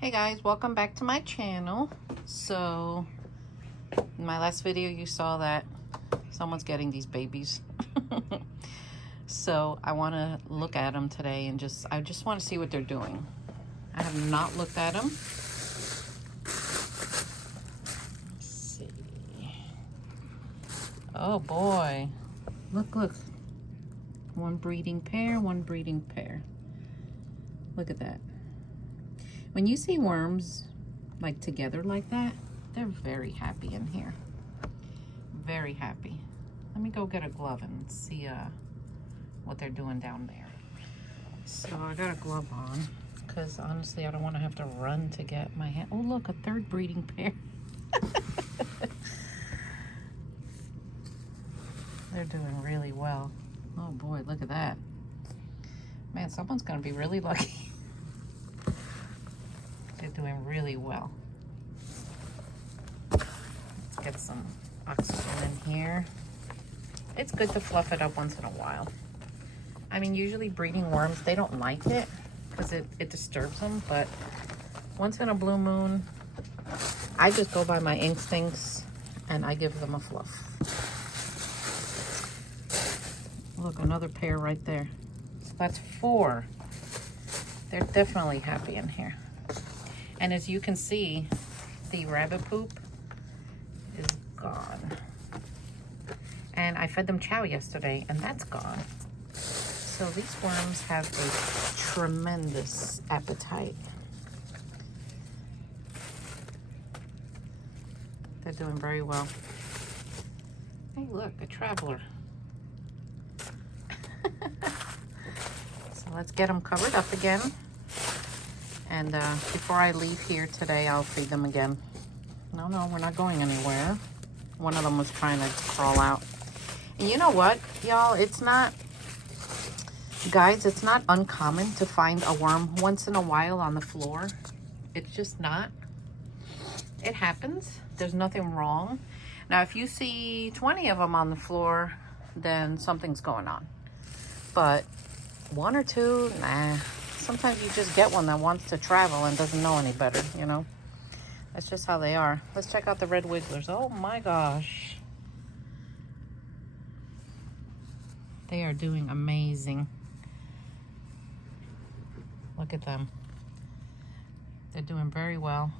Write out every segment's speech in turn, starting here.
Hey guys, welcome back to my channel. So in my last video you saw that someone's getting these babies. So I want to look at them today and I just want to see what they're doing. I have not looked at them. Let's see. Oh boy. Look. One breeding pair, one breeding pair. Look at that. When you see worms like together like that, they're very happy in here. Very happy. Let me go get a glove and see what they're doing down there. So I got a glove on because honestly I don't want to have to run to get my hand. Oh look, a third breeding pair. They're doing really well. Oh boy, look at that. Man, someone's gonna be really lucky. They're doing really well. Let's get some oxygen in here. It's good to fluff it up once in a while. I mean, usually breeding worms, they don't like it because it disturbs them, but once in a blue moon, I just go by my instincts and I give them a fluff. Look, another pair right there. That's 4. They're definitely happy in here. And as you can see, the rabbit poop is gone. And I fed them chow yesterday, and that's gone. So these worms have a tremendous appetite. They're doing very well. Hey, look, a traveler. So let's get them covered up again. And before I leave here today, I'll feed them again. No, we're not going anywhere. One of them was trying to crawl out. And you know what, y'all? It's not, guys, it's not uncommon to find a worm once in a while on the floor. It's just not. It happens. There's nothing wrong. Now, if you see 20 of them on the floor, then something's going on. But 1 or 2, nah. Sometimes you just get one that wants to travel and doesn't know any better, you know? That's just how they are. Let's check out the red wigglers. Oh my gosh. They are doing amazing. Look at them. They're doing very well.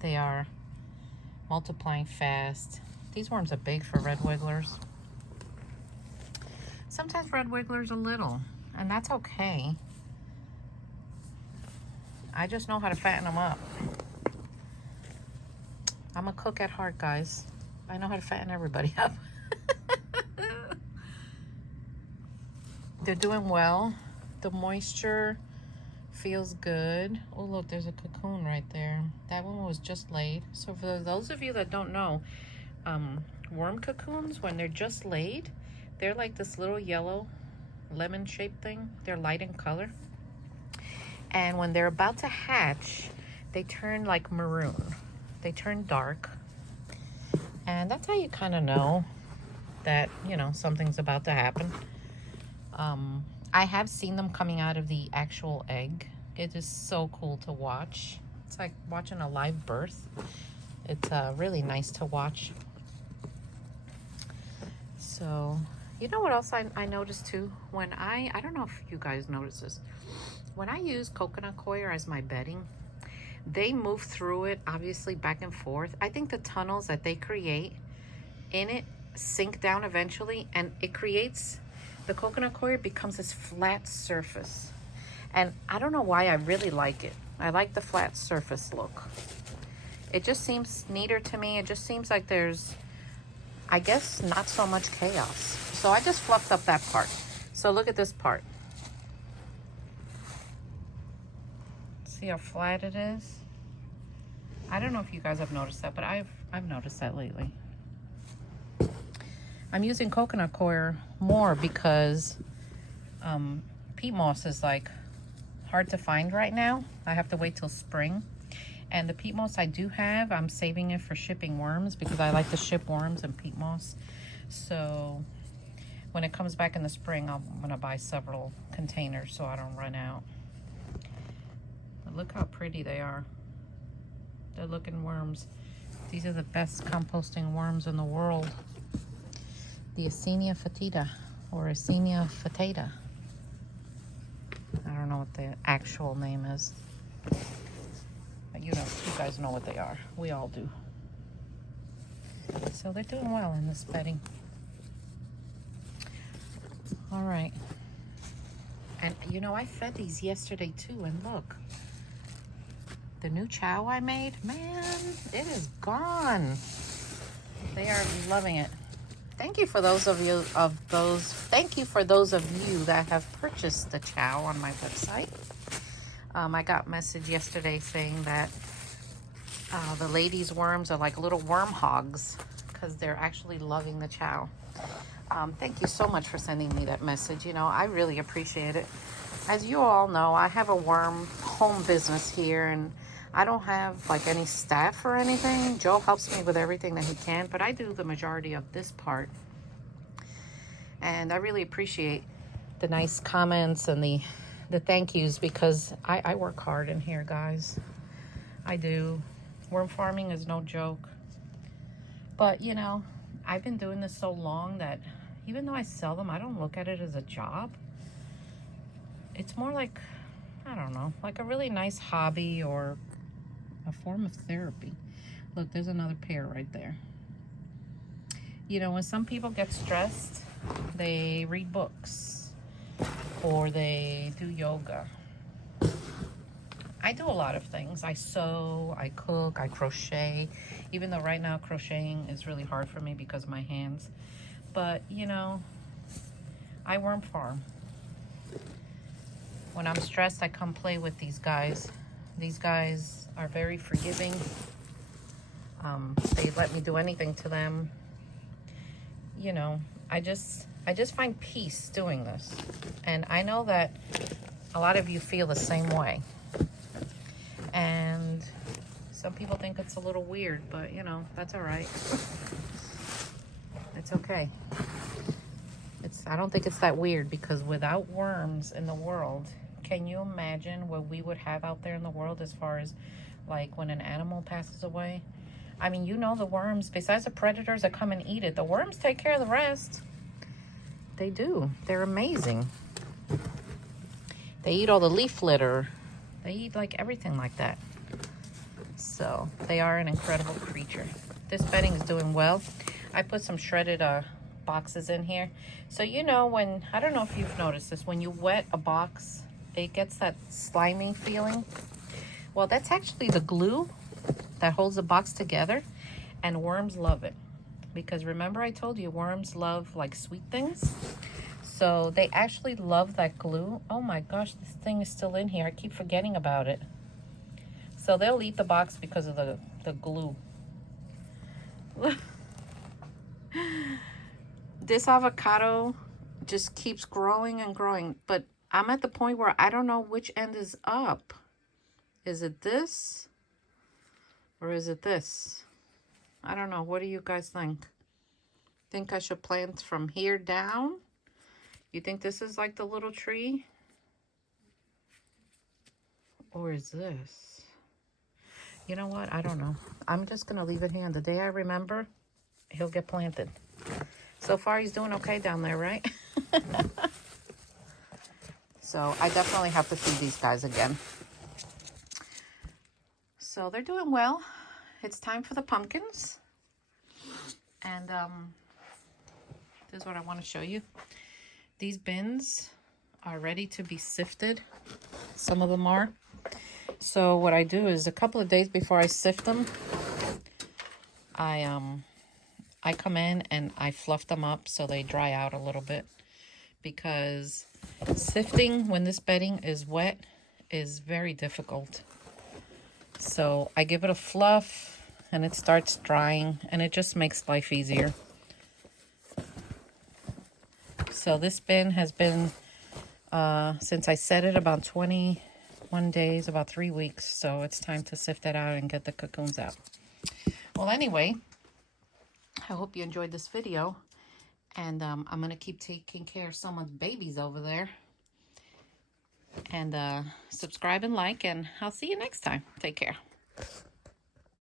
They are multiplying fast. These worms are big for red wigglers. Sometimes red wigglers are little, and that's okay. I just know how to fatten them up. I'm a cook at heart, guys. I know how to fatten everybody up. They're doing well. The moisture feels good. Oh, look, there's a cocoon right there. That one was just laid. So for those of you that don't know, worm cocoons, when they're just laid, they're like this little yellow lemon-shaped thing. They're light in color. And when they're about to hatch, they turn like maroon. They turn dark. And that's how you kind of know that, you know, something's about to happen. I have seen them coming out of the actual egg. It is so cool to watch. It's like watching a live birth. It's really nice to watch. So, you know what else I noticed too? When I don't know if you guys notice this. When I use coconut coir as my bedding, they move through it, obviously back and forth. I think the tunnels that they create in it sink down eventually, and it creates, the coconut coir becomes this flat surface. And I don't know why I really like it. I like the flat surface look. It just seems neater to me. It just seems like there's, I guess, not so much chaos. So I just fluffed up that part. So look at this part. See how flat it is? I don't know if you guys have noticed that, but I've noticed that lately. I'm using coconut coir more because peat moss is like hard to find right now. I have to wait till spring. And the peat moss I do have, I'm saving it for shipping worms because I like to ship worms and peat moss. So when it comes back in the spring, I'm gonna buy several containers so I don't run out. But look how pretty they are. They're looking worms. These are the best composting worms in the world. The Eisenia fetida, or Eisenia fetida. I don't know what the actual name is. But you guys know what they are. We all do. So they're doing well in this bedding. All right. And I fed these yesterday too, and look. The new chow I made, man, it is gone. They are loving it. Thank you for those of you that have purchased the chow on my website. I got a message yesterday saying that the ladies' worms are like little worm hogs because they're actually loving the chow. Thank you so much for sending me that message. I really appreciate it. As you all know, I have a worm home business here, and I don't have like any staff or anything. Joe helps me with everything that he can, but I do the majority of this part. And I really appreciate the nice comments and the thank yous, because I work hard in here, guys. I do. Worm farming is no joke. But, I've been doing this so long that even though I sell them, I don't look at it as a job. It's more like, I don't know, like a really nice hobby or a form of therapy. Look, there's another pair right there. When some people get stressed, they read books or they do yoga. I do a lot of things. I sew, I cook, I crochet, even though right now crocheting is really hard for me because of my hands. But, I worm farm. When I'm stressed, I come play with these guys. These guys are very forgiving. They let me do anything to them. I just find peace doing this. And I know that a lot of you feel the same way. And some people think it's a little weird, but that's all right. It's okay. I don't think it's that weird, because without worms in the world, can you imagine what we would have out there in the world as far as like when an animal passes away? I mean, the worms, besides the predators that come and eat it, the worms take care of the rest. They do. They're amazing. They eat all the leaf litter. They eat like everything like that. So they are an incredible creature. This bedding is doing well. I put some shredded boxes in here. So when, I don't know if you've noticed this, when you wet a box, it gets that slimy feeling. Well, that's actually the glue that holds the box together, and worms love it. Because remember I told you worms love like sweet things? So they actually love that glue. Oh my gosh, this thing is still in here. I keep forgetting about it. So they'll eat the box because of the glue. This avocado just keeps growing and growing, but I'm at the point where I don't know which end is up. Is it this? Or is it this? I don't know. What do you guys think? Think I should plant from here down? You think this is like the little tree? Or is this? You know what? I don't know. I'm just going to leave it here. And the day I remember, he'll get planted. So far, he's doing okay down there, right? So I definitely have to feed these guys again. So they're doing well. It's time for the pumpkins. And this is what I want to show you. These bins are ready to be sifted. Some of them are. So what I do is a couple of days before I sift them, I come in and I fluff them up so they dry out a little bit, because sifting when this bedding is wet is very difficult. So I give it a fluff and it starts drying, and it just makes life easier. So this bin has been, since I set it, about 21 days, about 3 weeks. So it's time to sift it out and get the cocoons out. Well, anyway, I hope you enjoyed this video. And I'm going to keep taking care of some of the babies over there. And subscribe and like, and I'll see you next time. Take care.